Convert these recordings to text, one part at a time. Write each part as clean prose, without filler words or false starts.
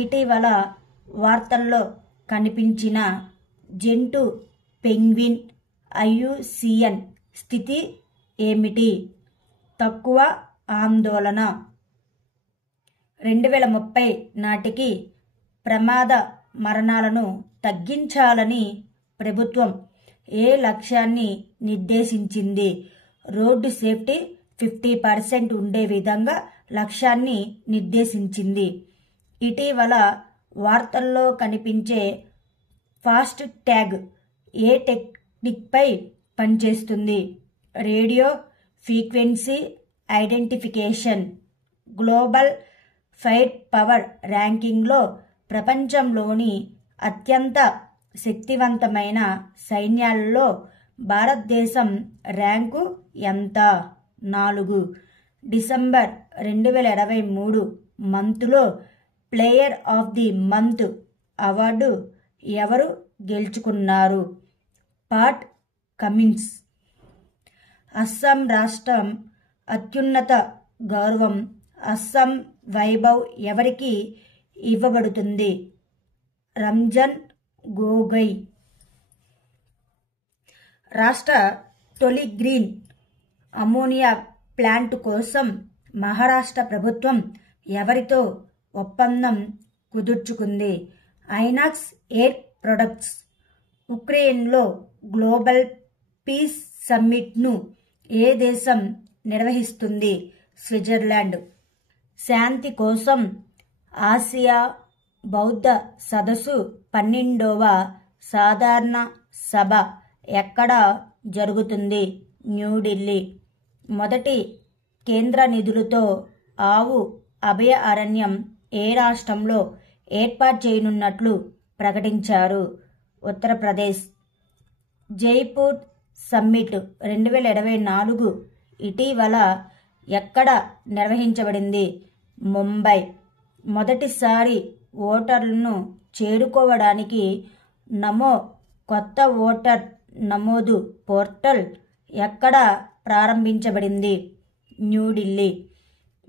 ఇటీవల వార్తల్లో కనిపించిన జంటు పెంగ్విన్ ఐయుసిఎన్ స్థితి ఏమిటి? తక్కువ ఆందోళన. 2030 నాటికి ప్రమాద మరణాలను తగ్గించాలని ప్రభుత్వం ఏ లక్ష్యాన్ని నిర్దేశించింది? రోడ్డు సేఫ్టీ 50% ఉండే విధంగా లక్ష్యాన్ని నిర్దేశించింది. ఇటీవల వార్తల్లో కనిపించే ఫాస్ట్ ట్యాగ్ ఏ టెక్నిక్పై పనిచేస్తుంది? Radio frequency identification. Global fire power ర్యాంకింగ్లో ప్రపంచంలోని అత్యంత శక్తివంతమైన సైన్యాలలో భారతదేశం ర్యాంకు ఎంత? 4. డిసెంబర్ 2023 మంత్లో player of the month award ఎవరు గెలుచుకున్నారు? Pat Cummins. అస్సాం రాష్ట్రం అత్యున్నత గౌరవం అస్సాం వైభవ్ ఎవరికి ఇవ్వబడుతుంది? రంజన్ గొగోయ్. రాష్ట్ర తొలి గ్రీన్ అమోనియా ప్లాంట్ కోసం మహారాష్ట్ర ప్రభుత్వం ఎవరితో ఒప్పందం కుదుర్చుకుంది? Inox air products. ఉక్రెయిన్లో గ్లోబల్ పీస్ సమ్మిట్ను ఏ దేశం నిర్వహిస్తుంది? స్విట్జర్లాండ్. శాంతి కోసం ఆసియా బౌద్ధ సదస్సు 12వ సాధారణ సభ ఎక్కడ జరుగుతుంది? న్యూఢిల్లీ. మొదటి కేంద్ర నిధులతో ఆవు అభయ అరణ్యం ఏ రాష్ట్రంలో ఏర్పాటు చేయనున్నట్లు ప్రకటించారు? ఉత్తరప్రదేశ్. జైపూర్ సమ్మిట్ 2024 ఇటీవల ఎక్కడ నిర్వహించబడింది? ముంబై. మొదటిసారి ఓటర్లను చేరుకోవడానికి నమో కొత్త ఓటర్ నమోదు పోర్టల్ ఎక్కడ ప్రారంభించబడింది? న్యూఢిల్లీ.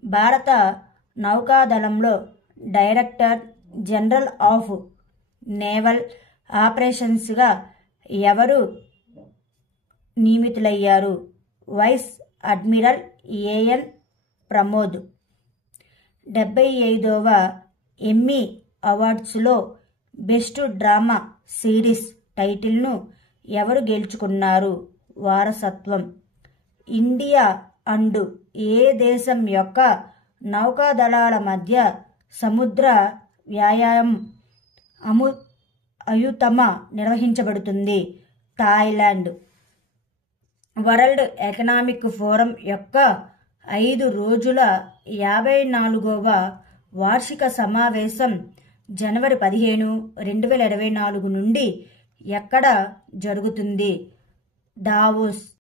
భారత నౌకాదళంలో డైరెక్టర్ జనరల్ ఆఫ్ నేవల్ ఆపరేషన్స్గా ఎవరు నియమితులయ్యారు? Vice admiral A N Pramod. 75వ ఎమ్మీ అవార్డ్స్లో బెస్ట్ డ్రామా సిరీస్ టైటిల్ను ఎవరు గెలుచుకున్నారు? వారసత్వం. ఇండియా అండ్ ఏ దేశం యొక్క నౌకాదళాల మధ్య సముద్ర వ్యాయామం అయుతమ నిర్వహించబడుతుంది? థాయిలాండ్. వరల్డ్ ఎకనామిక్ ఫోరం యొక్క 5 రోజుల 54వ వార్షిక సమావేశం జనవరి 15, 2024 నుండి ఎక్కడ జరుగుతుంది? దావోస్.